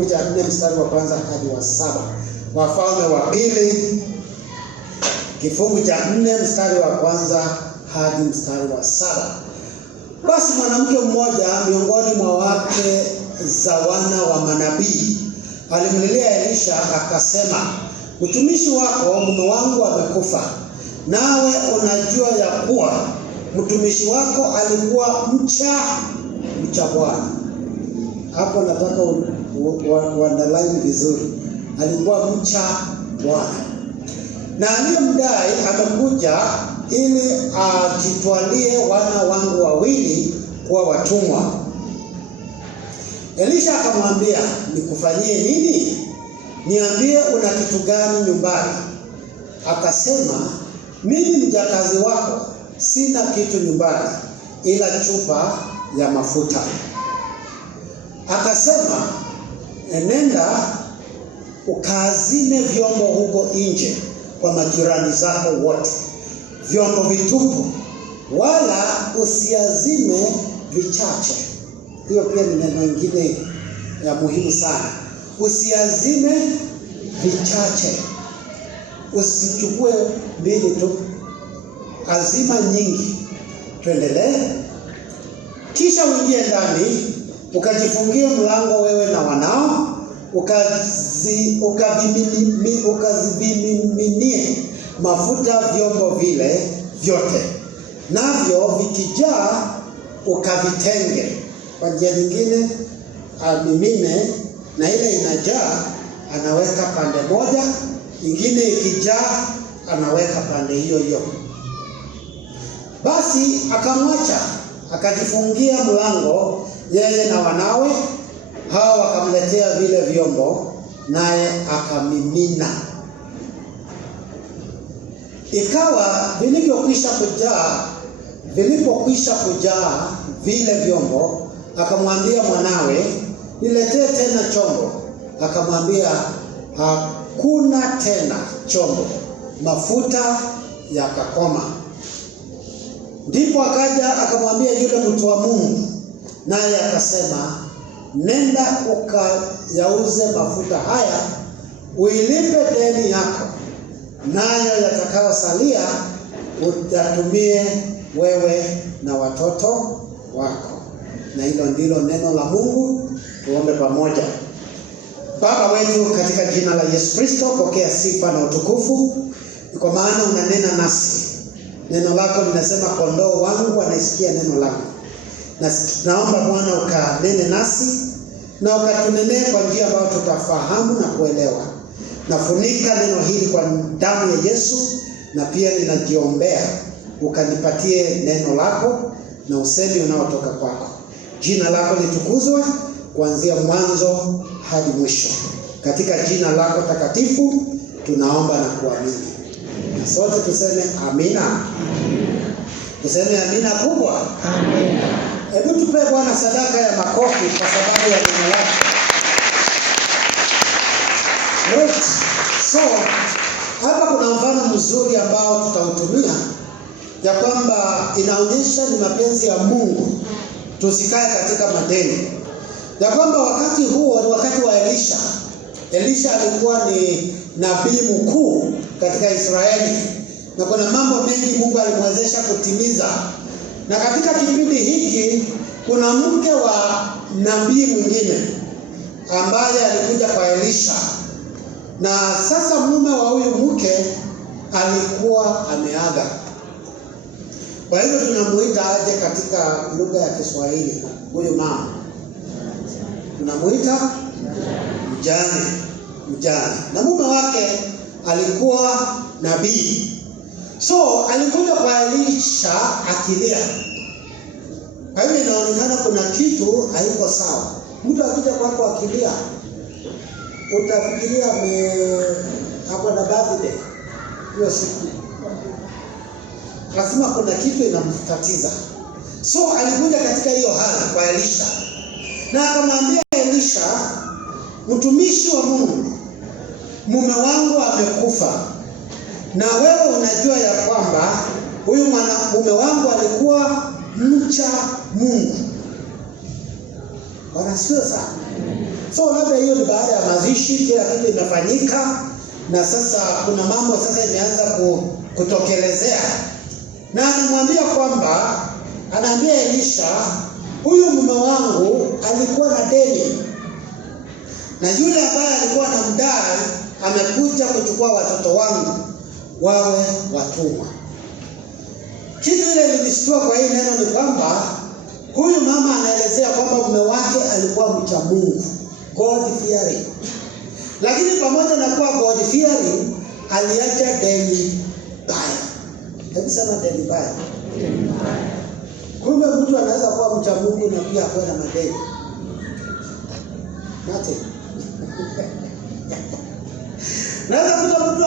kifungu cha 4 mstari wa kwanza hadi wa 7. Wafalme wa pili kifungu cha 4 mstari wa kwanza hadi mstari wa 7. Basi mwanamke mmoja miongoni mwa wake za wana wa manabii alimlilia Elisha akasema, mtumishi wako mume wangu amekufa, nawe unajua ya kuwa mtumishi wako alikuwa mcha Bwana. Hapo nataka underline vizuri. Alikuwa mcha Bwana. Na aliyemdai amekuja ili ajitwalie wana wangu wawili kuwa watumwa. Elisha akamwambia, nikufanyie nini? Niambie una kitu gani nyumbani? Akasema, mimi mjakazi wako sina kitu nyumbani ila chupa ya mafuta. Akasema, nenda ukazime vyombo huko nje kwa majirani zako wote, vyombo vitupu, wala usiazime vichache. Hiyo pia ni neno lingine ya muhimu sana. Usiazime vichache. Usichukue mbili tu, azima nyingi. Tuendelee. Kisha uingie ndani, ukajifungie mlango wewe na wanao, ukaziviminie mafuta vyombo vile vyote, navyo vikijaa ukavitenge. Kwa njia nyingine, amimine, na ile inajaa anaweka pande moja, ingine ikijaa anaweka pande hiyo hiyo. Basi akamwacha, akajifungia mlango yeye na wanawe. Hao wakamletea vile vyombo, naye akamimina. Ikawa vilipokwisha kujaa vile vyombo, akamwambia mwanawe, niletee tena chombo. Akamwambia, hakuna tena chombo. Mafuta yakakoma. Ndipo akaja akamwambia yule mtu wa Mungu, naye akasema, nenda ukayauze mafuta haya, uilipe deni yako, nayo yatakayosalia uyatumie wewe na watoto wako. Na hilo ndilo neno la Mungu. Tuombe pamoja. Baba wetu, katika jina la Yesu Kristo, pokea sifa na utukufu, kwa maana unanena nasi. Neno lako linasema, kondoo wangu wanaisikia neno lako. Na naomba Bwana ukanene nasi na ukatunenee kwa njia ambayo tutafahamu na kuelewa. Nafunika neno hili kwa damu ya Yesu, na pia ninajiombea ukanipatie neno lako na usemi unaotoka kwako. Jina lako litukuzwe kuanzia mwanzo hadi mwisho. Katika jina lako takatifu tunaomba na kuamini. Na sote tuseme amina. Tuseme amina kubwa. Amina. Hebu tupe Bwana sadaka ya makofi kwa sababu ya neno lake. Right. So, hapa kuna mfano mzuri ambao tutautumia, ya kwamba inaonyesha ni mapenzi ya Mungu tusikae katika madeni. Ya kwamba wakati huo ni wakati wa Elisha. Elisha alikuwa ni nabii mkuu katika Israeli, na kuna mambo mengi Mungu alimwezesha kutimiza. Na katika kipindi hiki kuna mke wa nabii mwingine ambaye alikuja kwa Elisha. Na sasa mume wa huyu mke alikuwa ameaga. Kwa hivyo tunamuita aje katika lugha ya Kiswahili huyu mama? Tunamuita mjane. Na mume wake alikuwa nabii. So alikuja kwa Elisha akilia. Kwa hivyo inaonekana kuna kitu haiko sawa. Mtu akija kwako akilia, utafikiria hapo na birthday hiyo siku. Lazima kuna kitu inamtatiza. So alikuja katika hiyo hali kwa Elisha, na akamwambia Elisha, mtumishi wa Mungu, mume wangu amekufa, na wewe unajua ya kwamba huyu mume wangu alikuwa mcha Mungu. Wanasikia sana. So labda hiyo ni baada ya mazishi, kila kitu imefanyika, na sasa kuna mambo sasa imeanza kutokelezea. Na anamwambia kwamba, anaambia Elisha, huyu mume wangu alikuwa na deni, na yule ambaye alikuwa na mdai amekuja kuchukua watoto wangu wawe watumwa. Kitu ile nilishtua kwa hii neno ni kwamba huyu mama anaelezea kwamba mume wake alikuwa mcha Mungu, God fearing. Lakini pamoja na kuwa God fearing, aliacha deni baya. Hebu sema deni baya. Kumbe mtu anaweza kuwa mcha Mungu na pia kuwa na madeni. Mate. Naweza kuwa mtu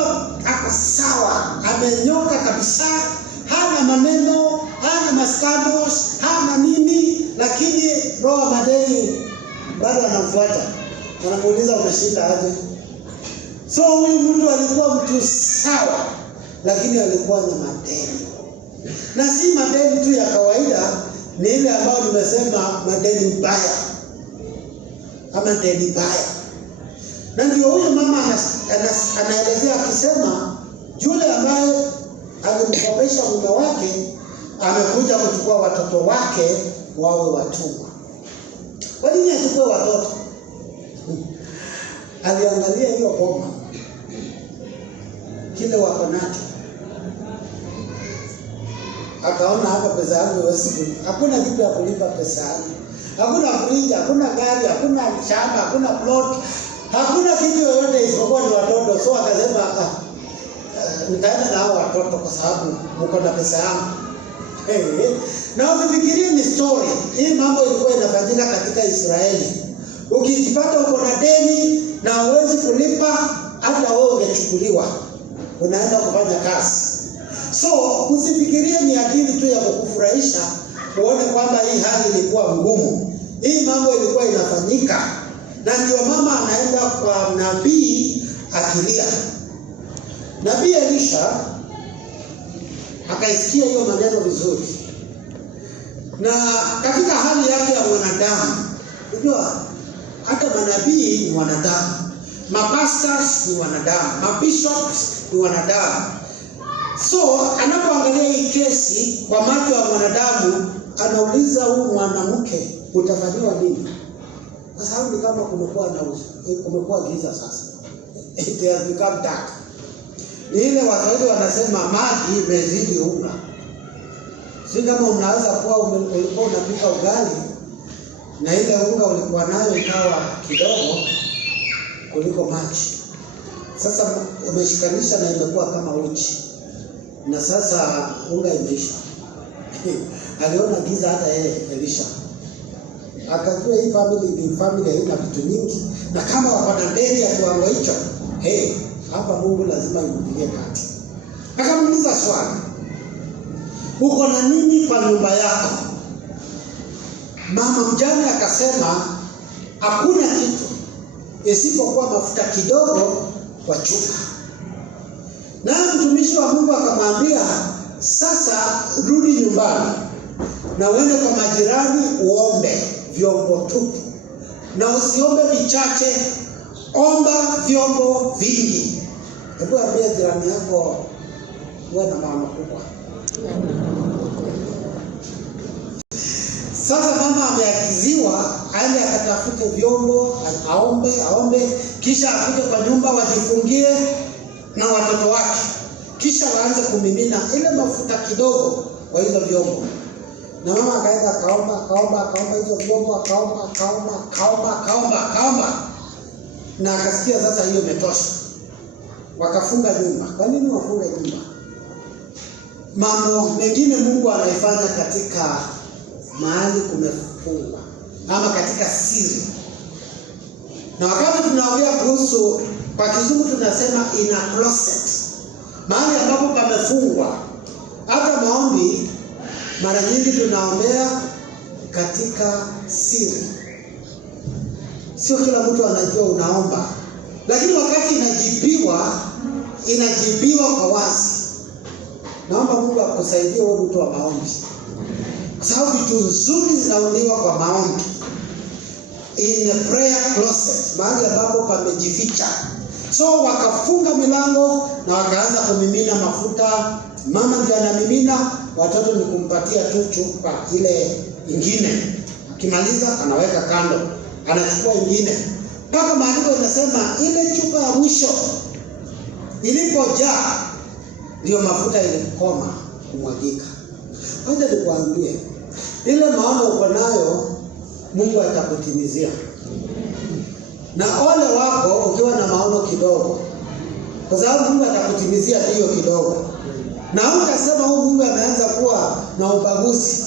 ako sawa, amenyoka kabisa, hana maneno, hana maskados, hana nini, lakini roho madeni bado anafuata. Anamuuliza umeshinda aje? So huyu mtu alikuwa mtu sawa, lakini alikuwa na madeni. Na si madeni tu ya kawaida, ni ile ambayo nimesema madeni mbaya. Ama deni mbaya. Na ndio huyu mama anaelezea akisema yule ambaye alimkopesha mume wake amekuja kuchukua watoto wake wawe watumwa. Kwa nini achukue watoto? Aliangalia hiyo boma, kile wako nacho, akaona hapa pesa yangu haiwezi kulipa. Hakuna kitu ya kulipa pesa yangu. Hakuna friji, hakuna gari, hakuna shamba, hakuna plot, hakuna kitu yoyote isipokuwa ni watoto. So akasema nitaenda na hao watoto kwa sababu mko na pesa yangu. Na ukifikiria ni story. Hii mambo ilikuwa inafanyika katika Israeli. Ukijipata uko na deni na huwezi kulipa, hata wewe ungechukuliwa, unaenda kufanya kazi. So usifikirie ni akili tu ya kukufurahisha uone kwamba hii hali ilikuwa ngumu. Hii mambo ilikuwa inafanyika. Na ndio mama anaenda kwa nabii akilia. Nabii Elisha akaisikia hiyo maneno vizuri. Na katika hali yake ya wanadamu, unajua hata manabii ni wanadamu, mapastors ni wanadamu, mabishops ni wanadamu. So anapoangalia hii kesi kwa macho ya mwanadamu, anauliza huyu mwanamke utafanyiwa nini? Kwa sababu ni kama kumekuwa giza sasa. It has become dark. Ni ile Waswahili wanasema maji imezidi unga. Si kama unaweza kuwa ulikuwa unapika ugali na ile unga ulikuwa nayo ikawa kidogo kuliko maji. Sasa umeshikanisha na imekuwa kama uji. Na sasa unga imeisha. Aliona giza hata yeye Elisha. Akajua hii family haina vitu nyingi, na kama wana deni ya kiwango hicho, hapa Mungu lazima impigie kati. Akamuuliza swali, uko na nini kwa nyumba yako? Mama mjane akasema hakuna kitu isipokuwa mafuta kidogo kwa chupa. Na mtumishi wa Mungu akamwambia, sasa rudi nyumbani na uende kwa majirani uombe vyombo tupu, na usiombe vichache, omba vyombo vingi. Hebu ambia jirani yako wewe na mama kubwa. Sasa mama ameakiziwa aende akatafute vyombo, aombe, kisha akuje kwa nyumba wajifungie na watoto wake, kisha waanze kumimina ile mafuta kidogo kwa hizo vyombo. Na mama akaenda akaomba hizo vyombo, akaomba. Na akasikia sasa hiyo imetosha. Wakafunga nyumba. Kwa nini wafunge nyumba? Mambo mengine Mungu anaifanya katika mahali kumefungwa, ama katika siri. Na wakati tunaongea kuhusu, kwa kizungu tunasema in a closet, mahali ambapo pamefungwa. Hata maombi mara nyingi tunaombea katika siri. Sio kila mtu anajua unaomba, lakini wakati inajibiwa kwa wazi. Naomba Mungu akusaidie wewe mtu wa maombi, kwa sababu vitu nzuri zinaombiwa kwa maombi. in a prayer closet, mahali ambapo pamejificha. So wakafunga milango na wakaanza kumimina mafuta. Mama ndiye anamimina, watoto ni kumpatia tu chupa ile ingine. Akimaliza anaweka kando, anachukua ingine. Mpaka maandiko yanasema ile chupa ya mwisho ilipojaa ndio mafuta ilikoma kumwagika. Wacha nikwambie, ile maono uko nayo Mungu atakutimizia. Na ole wako ukiwa na maono kidogo, kwa sababu Mungu atakutimizia hiyo kidogo. Na utasema huyu Mungu ameanza kuwa na ubaguzi.